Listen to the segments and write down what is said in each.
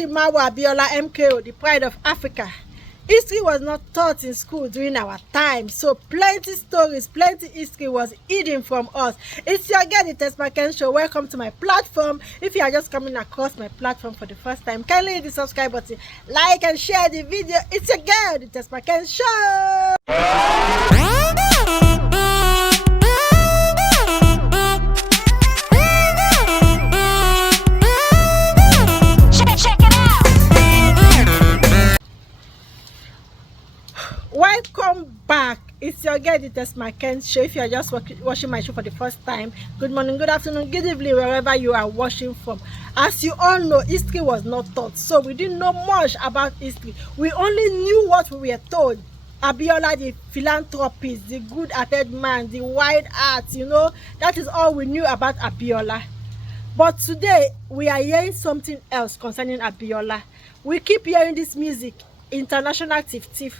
MKO Abiola, MKO, the pride of Africa. History was not taught in school during our time, so plenty stories, plenty history was hidden from us. It's your girl, the Tesmaken Show. Welcome to my platform. If you are just coming across my platform for the first time, kindly hit the subscribe button, like and share the video. It's your girl, the Tesmaken Show. Welcome back. It's your girl, the Tesmaken Show. If you are just watching my show for the first time, good morning, good afternoon, good evening, wherever you are watching from. As you all know, history was not taught, so we didn't know much about history. We only knew what we were told. Abiola, the philanthropist, the good-hearted man, the wide heart, that is all we knew about Abiola. But today, we are hearing something else concerning Abiola. We keep hearing this music, International Tif,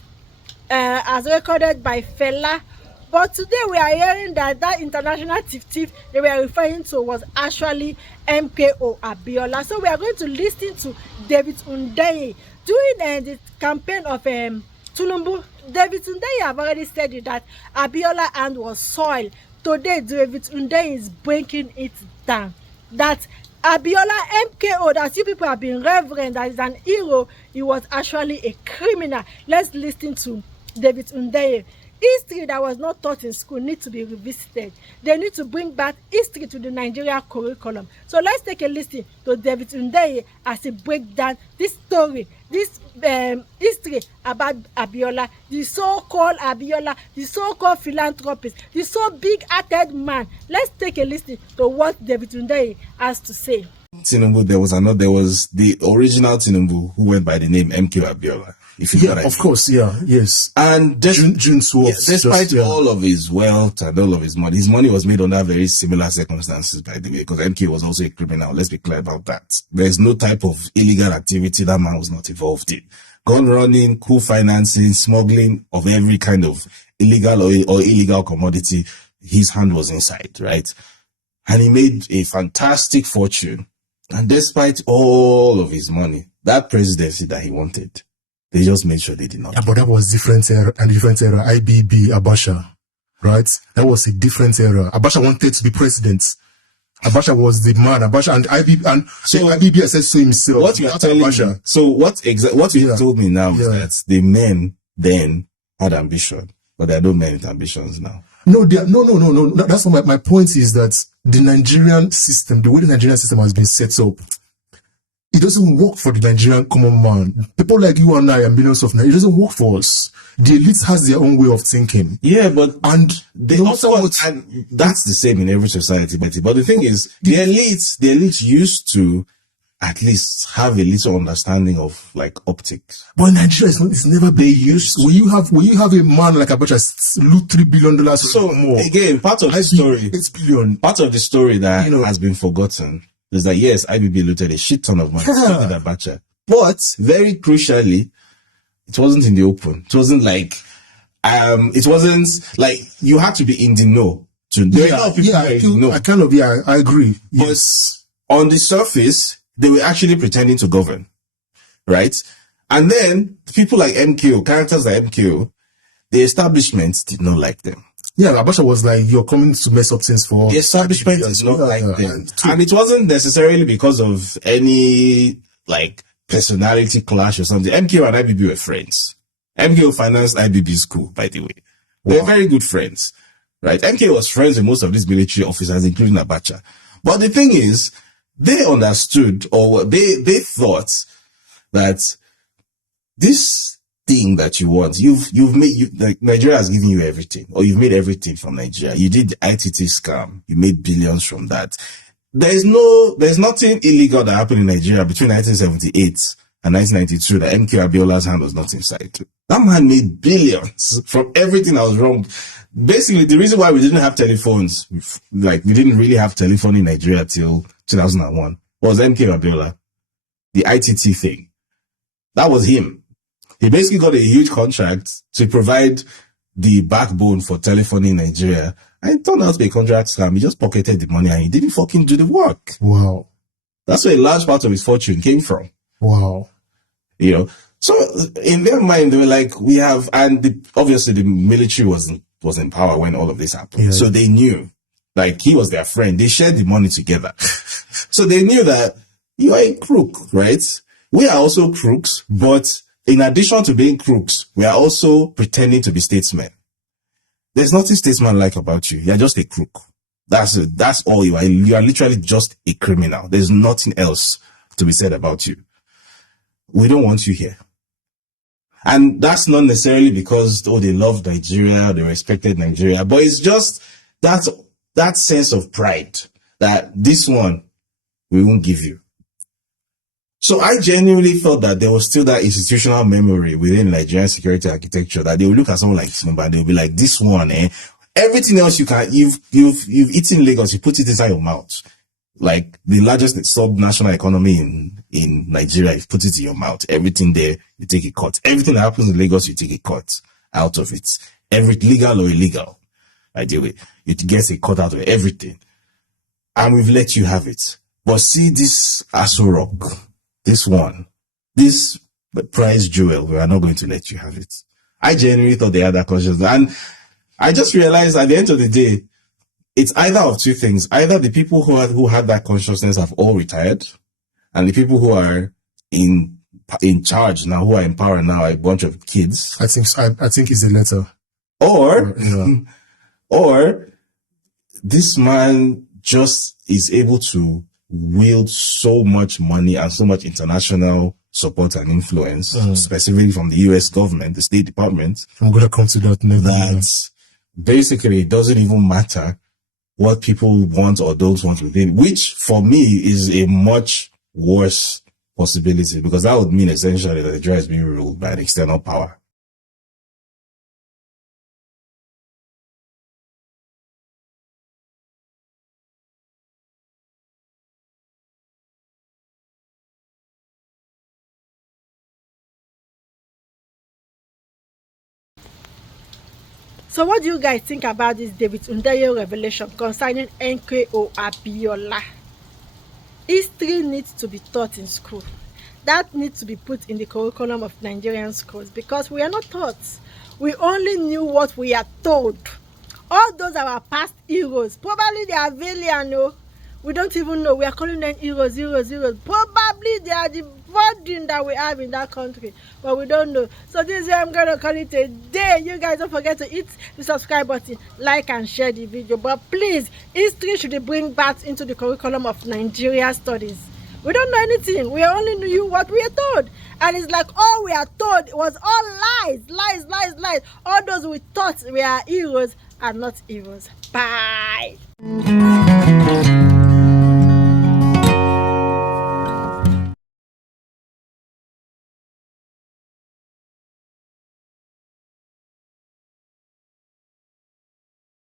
as recorded by Fela. But today we are hearing that International Tif they were referring to was actually MKO Abiola. So we are going to listen to David Hundeyin during the campaign of Tinubu. David Hundeyin have already said that Abiola hand was soiled. Today David Hundeyin is breaking it down. That Abiola MKO, that you people have been reverend, that is an hero, he was actually a criminal. Let's listen to David Hundeyin. History that was not taught in school needs to be revisited. They need to bring back history to the Nigeria curriculum. So let's take a listen to David Hundeyin as he breaks down this story, this history about Abiola, the so-called Abiola, the so-called philanthropist, the so big-hearted man. Let's take a listen to what David Hundeyin has to say. Tinubu, there was the original Tinubu who went by the name MKO Abiola. If you of course, yes. And June 12th. Despite all of his wealth and all of his money was made under very similar circumstances, by the way, because MKO was also a criminal. Let's be clear about that. There's no type of illegal activity that man was not involved in. Gun running, coup financing, smuggling of every kind of illegal or illegal commodity, his hand was inside, right? And he made a fantastic fortune. And despite all of his money, that presidency that he wanted, they just made sure they did not. Yeah, but that was different era. IBB, Abacha, right? That was a different era. Abacha wanted to be president. Abacha was the man. Abacha and IBB, and so IBB said so himself. What you are telling me? So what you told me now is that the men then had ambition, but there are no men with ambitions now. No. That's what my point is, that the Nigerian system, the way the Nigerian system has been set up, it doesn't work for the Nigerian common man. People like you and I and millions of Nigerians, it doesn't work for us. The elite has their own way of thinking. Yeah, and that's the same in every society. But the thing is, the elites used to at least have a little understanding of like optics. But in Nigeria, it's never been used. Will you have a man like Abacha loot $3 billion? So more? Again, part of the story, 8 billion. Part of the story that has been forgotten is that yes, IBB looted a shit ton of money, so did Abacha. But very crucially, it wasn't in the open. It wasn't like you had to be in the know to know. I agree. But yes, on the surface, they were actually pretending to govern, right? And then people like MKO, characters like MKO, the establishment did not like them. Yeah, Abacha was like, you're coming to mess up things for... The establishment is not like them. And it wasn't necessarily because of any, personality clash or something. MKO and IBB were friends. MKO financed IBB's coup, by the way. They were very good friends, right? MKO was friends with most of these military officers, including Abacha. But the thing is, they understood, or they thought that this thing that you want, Nigeria has given you everything, or you've made everything from Nigeria. You did the ITT scam, you made billions from that. There's nothing illegal that happened in Nigeria between 1978 and 1992 that MKO Abiola's hand was not inside. That man made billions from everything that was wrong. Basically, the reason why we didn't have telephones, we didn't really have telephone in Nigeria till 2001, was MKO Abiola. The ITT thing. That was him. He basically got a huge contract to provide the backbone for telephony in Nigeria. And it turned out to be a contract scam. He just pocketed the money and he didn't fucking do the work. Wow. That's where a large part of his fortune came from. Wow. You know, so in their mind, they were like, we have, and obviously the military was in power when all of this happened. Yeah. So they knew, like, he was their friend. They shared the money together. So they knew that you are a crook, right? We are also crooks, but in addition to being crooks, we are also pretending to be statesmen. There's nothing statesman-like about you. You're just a crook. That's it. That's all you are. You are literally just a criminal. There's nothing else to be said about you. We don't want you here. And that's not necessarily because, they loved Nigeria, they respected Nigeria, but it's just that sense of pride that this one, we won't give you. So I genuinely felt that there was still that institutional memory within Nigerian security architecture that they will look at someone like Tinubu and they'll be like, this one, everything else you've eaten Lagos, you put it inside your mouth. Like the largest sub-national economy in Nigeria, you put it in your mouth. Everything there, you take a cut. Everything that happens in Lagos, you take a cut out of it. Every legal or illegal, ideally, you get a cut out of everything. And we've let you have it. But see this Aso Rock, this one, this prize jewel, we are not going to let you have it. I genuinely thought they had that consciousness. And I just realized at the end of the day, it's either of two things. Either the people who had that consciousness have all retired, and the people who are in charge now, who are in power now, are a bunch of kids. I think it's a letter. Or this man just is able to wield so much money and so much international support and influence, specifically from the US government, the State Department. I'm going to come to that next. That basically it doesn't even matter what people want or don't want within, which for me is a much worse possibility, because that would mean essentially that Nigeria is being ruled by an external power. So what do you guys think about this David Hundeyin revelation concerning MKO Abiola? History needs to be taught in school. That needs to be put in the curriculum of Nigerian schools, because we are not taught. We only knew what we are told. All those are our past heroes. Probably they are villain, no? We don't even know. We are calling them heroes. Probably they are the burden that we have in that country, but we don't know. So this is where I'm going to call it a day. You guys don't forget to hit the subscribe button, like and share the video. But please, history should be bring back into the curriculum of Nigeria studies. We don't know anything. We only knew what we are told. And it's like all we are told was all lies. All those we thought we are heroes are not heroes. Bye.